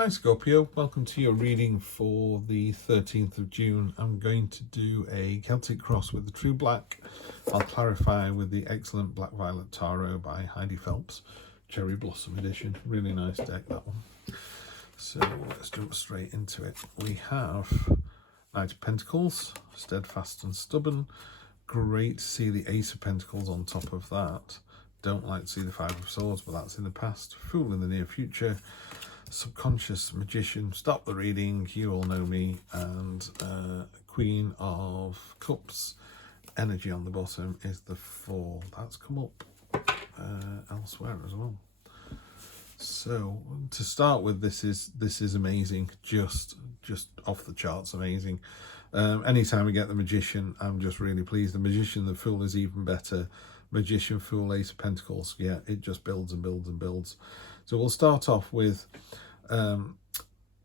Hi Scorpio, welcome to your reading for the 13th of June. I'm going to do a Celtic cross with the True Black. I'll clarify with the excellent Black Violet Tarot by Heidi Phelps, Cherry Blossom edition. Really nice deck, that one. So let's jump straight into it. We have Knight of Pentacles, Steadfast and Stubborn. Great to see the Ace of Pentacles on top of that. Don't like to see the Five of Swords, but that's in the past. Fool in the near future. Subconscious Magician, Stop the Reading, You All Know Me, and Queen of Cups. Energy on the bottom is the 4. That's come up elsewhere as well. So to start with, this is amazing, just off the charts amazing. Anytime we get the Magician, I'm just really pleased. The Magician, the Fool is even better. Magician, Fool, Ace of Pentacles, yeah, it just builds and builds and builds. So we'll start off with the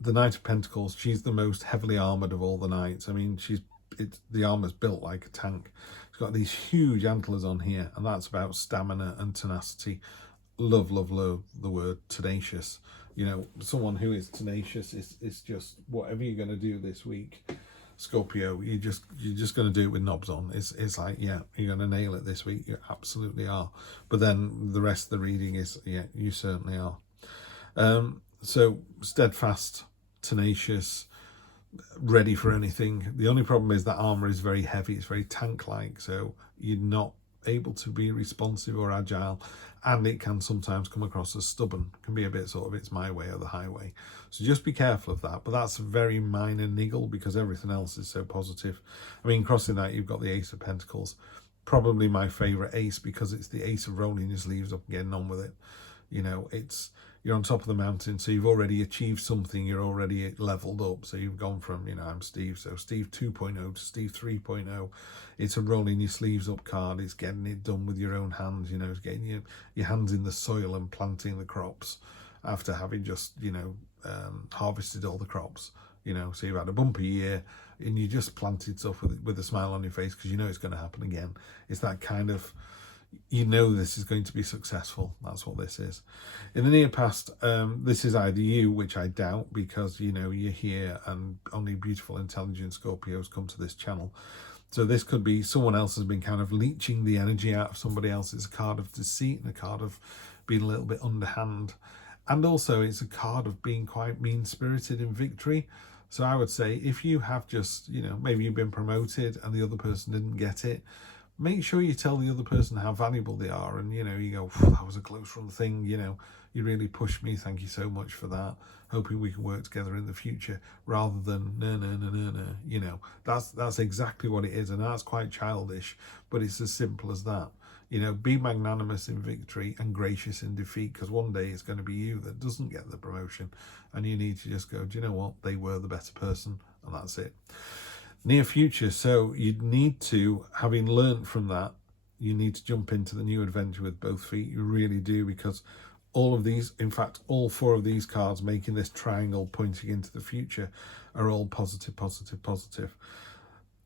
Knight of Pentacles. She's the most heavily armoured of all the knights. I mean, the armour's built like a tank. It's got these huge antlers on here, and that's about stamina and tenacity. Love the word tenacious. You know, someone who is tenacious is just whatever you're going to do this week, Scorpio, you're just going to do it with knobs on. It's like, yeah, you're going to nail it this week. You absolutely are. But then the rest of the reading is, yeah, you certainly are. So steadfast, tenacious, ready for anything. The only problem is that armor is very heavy. It's very tank-like, so you're not able to be responsive or agile, and it can sometimes come across as stubborn. It can be a bit sort of it's my way or the highway. So just be careful of that. But that's a very minor niggle because everything else is so positive. I mean, crossing that, you've got the Ace of Pentacles, probably my favorite ace because it's the ace of rolling your sleeves up and getting on with it. You know, you're on top of the mountain, so you've already achieved something. You're already leveled up. So you've gone from, you know, I'm Steve, so Steve 2.0 to Steve 3.0. It's a rolling your sleeves up card. It's getting it done with your own hands. You know, it's getting your hands in the soil and planting the crops after having just, you know, harvested all the crops. You know, so you've had a bumpy year and you just planted stuff with a smile on your face because you know it's going to happen again. It's that kind of, you know, this is going to be successful. That's what this is. In the near past, this is either you, which I doubt because, you know, you're here and only beautiful, intelligent Scorpios come to this channel. So this could be someone else has been kind of leeching the energy out of somebody else. It's a card of deceit and a card of being a little bit underhand. And also it's a card of being quite mean-spirited in victory. So I would say if you have just, you know, maybe you've been promoted and the other person didn't get it, make sure you tell the other person how valuable they are. And, you know, you go, that was a close run thing, you know, you really pushed me. Thank you so much for that. Hoping we can work together in the future, rather than no. You know, that's exactly what it is. And that's quite childish, but it's as simple as that. You know, be magnanimous in victory and gracious in defeat, because one day it's going to be you that doesn't get the promotion. And you need to just go, do you know what? They were the better person. And that's it. Near future, so you'd need to, having learnt from that, you need to jump into the new adventure with both feet. You really do, because all of these, in fact, all 4 of these cards making this triangle pointing into the future are all positive, positive, positive.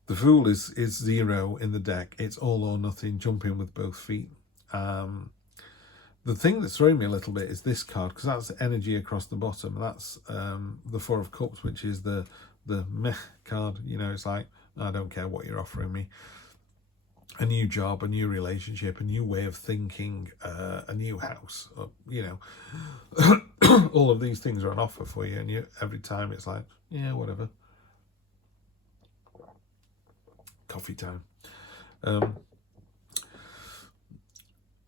The Fool is 0 in the deck. It's all or nothing, jump in with both feet. The thing that's throwing me a little bit is this card, because that's energy across the bottom. That's the 4 of Cups, which is the meh card. You know, it's like, I don't care what you're offering me. A new job, a new relationship, a new way of thinking, a new house, you know, all of these things are on offer for you. And every time it's like, yeah, whatever. Coffee time.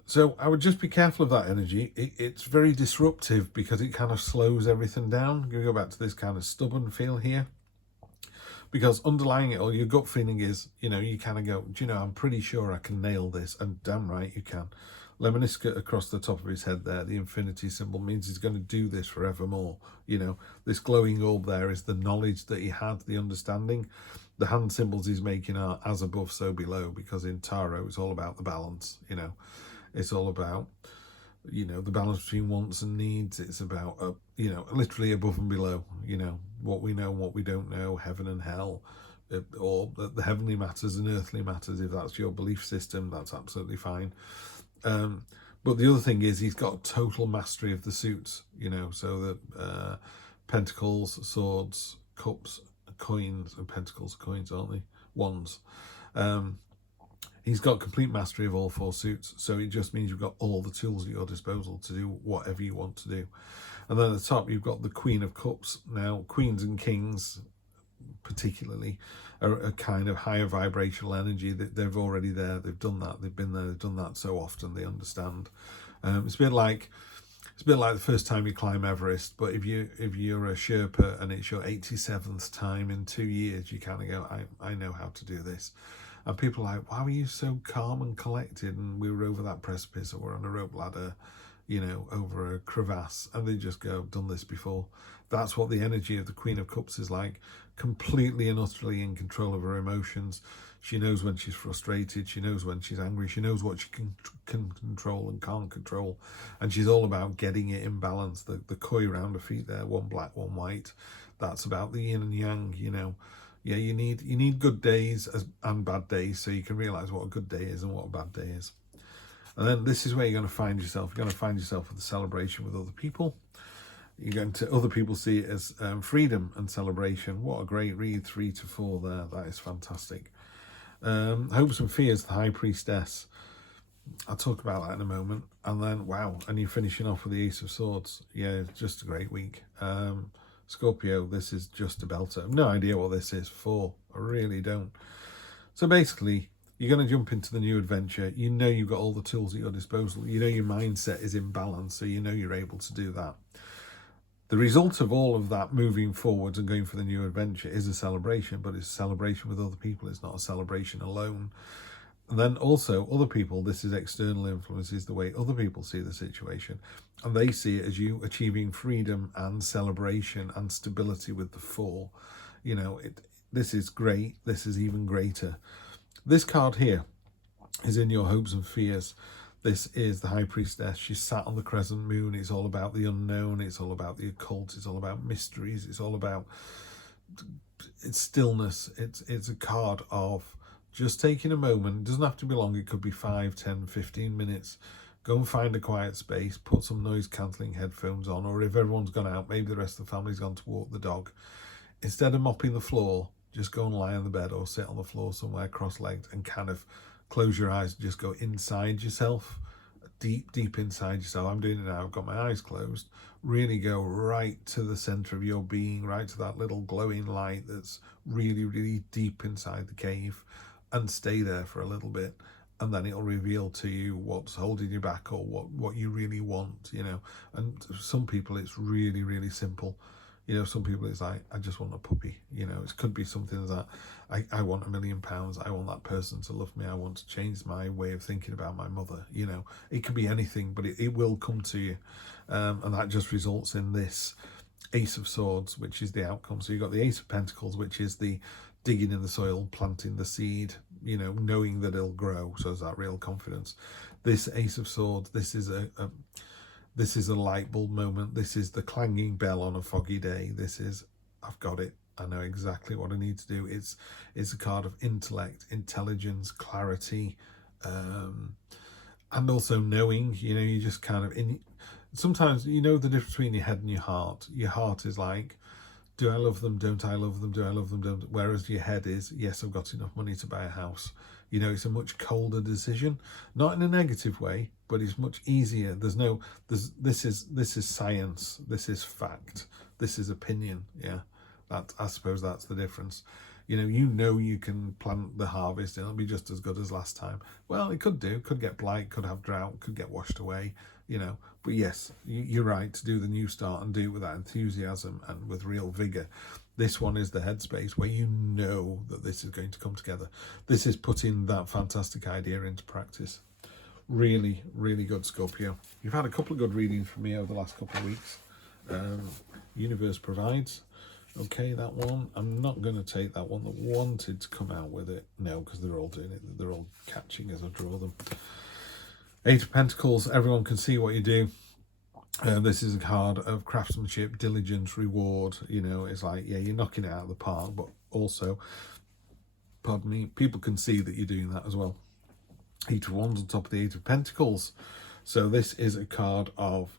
So I would just be careful of that energy. It's very disruptive because it kind of slows everything down. You go back to this kind of stubborn feel here. Because underlying it all, your gut feeling is, you know, you kind of go, do you know, I'm pretty sure I can nail this. And damn right you can. Lemniscate across the top of his head there, the infinity symbol, means he's going to do this forevermore. You know, this glowing orb there is the knowledge that he had, the understanding. The hand symbols he's making are as above, so below, because in tarot, it's all about the balance, you know. It's all about, you know, the balance between wants and needs. It's about, you know, literally above and below, you know, what we know and what we don't know, heaven and hell, or the heavenly matters and earthly matters. If that's your belief system, that's absolutely fine. But the other thing is he's got total mastery of the suits, you know, so that Pentacles, swords, cups, coins, and pentacles, coins, aren't they? Wands. He's got complete mastery of all 4 suits, so it just means you've got all the tools at your disposal to do whatever you want to do. And then at the top, you've got the Queen of Cups. Now, queens and kings, particularly, are a kind of higher vibrational energy. That they're already there. They've done that. They've been there. They've done that so often. They understand. It's a bit like the first time you climb Everest, but if you're a Sherpa and it's your 87th time in 2 years, you kind of go, I know how to do this. And people are like, why were you so calm and collected? And we were over that precipice, or we're on a rope ladder, over a crevasse. And they just go, done this before. That's what the energy of the Queen of Cups is like. Completely and utterly in control of her emotions. She knows when she's frustrated. She knows when she's angry. She knows what she can control and can't control. And she's all about getting it in balance. The koi around her feet there, one black, one white. That's about the yin and yang, Yeah, you need good days and bad days, so you can realize what a good day is and what a bad day is. And then this is where you're going to find yourself. You're going to find yourself with a celebration with other people. You're going to, other people see it as freedom and celebration. What a great read, 3 to 4 there. That is fantastic. Hopes and fears, the High Priestess. I'll talk about that in a moment. And then, wow, and you're finishing off with the Ace of Swords. Yeah, just a great week. Scorpio, this is just a belter. I have no idea what this is for. I really don't. So basically, you're going to jump into the new adventure. You know you've got all the tools at your disposal. You know your mindset is in balance, so you know you're able to do that. The result of all of that moving forwards and going for the new adventure is a celebration, but it's a celebration with other people. It's not a celebration alone. And then also other people, this is external influences, the way other people see the situation. And they see it as you achieving freedom and celebration and stability with the 4. This is great. This is even greater. This card here is in your hopes and fears. This is the High Priestess. She's sat on the crescent moon. It's all about the unknown. It's all about the occult. It's all about mysteries. It's all about stillness. It's a card of just taking a moment. It doesn't have to be long. It could be 5, 10, 15 minutes. Go and find a quiet space. Put some noise-cancelling headphones on. Or if everyone's gone out, maybe the rest of the family's gone to walk the dog. Instead of mopping the floor, just go and lie on the bed or sit on the floor somewhere cross-legged and kind of close your eyes and just go inside yourself, deep inside yourself. I'm doing it now. I've got my eyes closed. Really go right to the center of your being, right to that little glowing light that's really, really deep inside the cave, and stay there for a little bit. And then it'll reveal to you what's holding you back or what you really want, And some people, it's really, really simple. Some people it's like, I just want a puppy. It could be something that I want £1 million. I want that person to love me. I want to change my way of thinking about my mother. It could be anything, but it will come to you. And that just results in this Ace of Swords, which is the outcome. So you've got the Ace of Pentacles, which is the digging in the soil, planting the seed, knowing that it'll grow. So there's that real confidence. This Ace of Swords, this is a light bulb moment. This is the clanging bell on a foggy day. This is, I've got it. I know exactly what I need to do. It's a card of intellect, intelligence, clarity, and also knowing. You just kind of sometimes the difference between your head and your heart. Your heart is like, do I love them? Don't I love them? Do I love them? Don't. Whereas your head is, yes, I've got enough money to buy a house. It's a much colder decision, not in a negative way, but it's much easier. This is science. This is fact. This is opinion. Yeah, I suppose that's the difference. You can plant the harvest and it'll be just as good as last time. Well, it could do. Could get blight. Could have drought. Could get washed away. But yes, you're right to do the new start and do it with that enthusiasm and with real vigor. This one is the headspace where you know that this is going to come together. This is putting that fantastic idea into practice. Really, really good, Scorpio. You've had a couple of good readings from me over the last couple of weeks. Universe Provides. Okay, that one. I'm not going to take that one that wanted to come out with it. No, because they're all doing it. They're all catching as I draw them. 8 of Pentacles. Everyone can see what you do. This is a card of craftsmanship, diligence, reward. It's like, yeah, you're knocking it out of the park, but also, people can see that you're doing that as well. 8 of Wands on top of the 8 of Pentacles. So this is a card of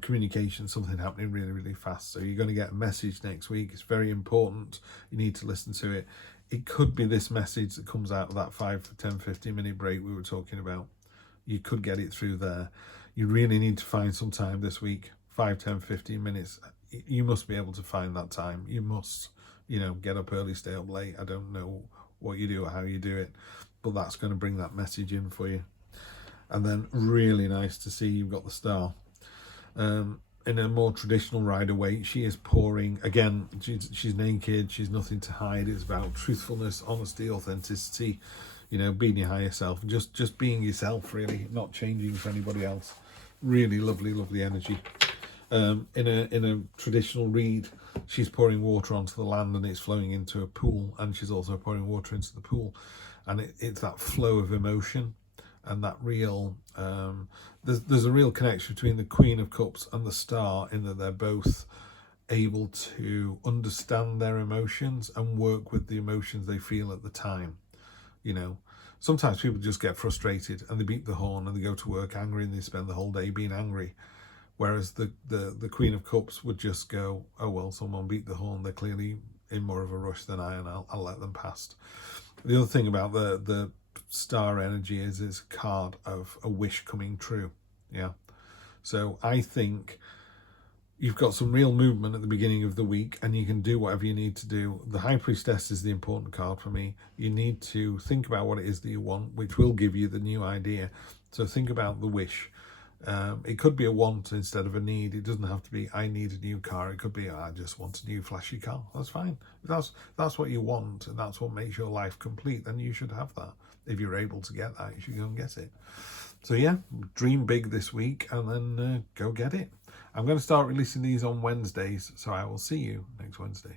communication, something happening really, really fast. So you're going to get a message next week. It's very important. You need to listen to it. It could be this message that comes out of that 5 to 10, 15 minute break we were talking about. You could get it through there. You really need to find some time this week, 5, 10, 15 minutes. You must be able to find that time. You must, get up early, stay up late. I don't know what you do or how you do it, but that's going to bring that message in for you. And then really nice to see you've got the star. In a more traditional Rider-Waite, she is pouring, again, she's naked, she's nothing to hide. It's about truthfulness, honesty, authenticity, being your higher self, just being yourself, really, not changing for anybody else. Really lovely, lovely energy. In a traditional read, she's pouring water onto the land and it's flowing into a pool, and she's also pouring water into the pool, and it's that flow of emotion. And that real, there's a real connection between the Queen of Cups and the Star, in that they're both able to understand their emotions and work with the emotions they feel at the time. Sometimes people just get frustrated and they beat the horn and they go to work angry and they spend the whole day being angry. Whereas the Queen of Cups would just go, oh, well, someone beat the horn. They're clearly in more of a rush than I, and I'll let them pass. The other thing about the Star energy is it's a card of a wish coming true. Yeah. So I think you've got some real movement at the beginning of the week, and you can do whatever you need to do. The High Priestess is the important card for me. You need to think about what it is that you want, which will give you the new idea. So think about the wish. It could be a want instead of a need. It doesn't have to be, I need a new car. It could be, I just want a new flashy car. That's fine. If that's what you want and that's what makes your life complete, then you should have that. If you're able to get that, you should go and get it. So yeah, dream big this week and then go get it. I'm going to start releasing these on Wednesdays, so I will see you next Wednesday.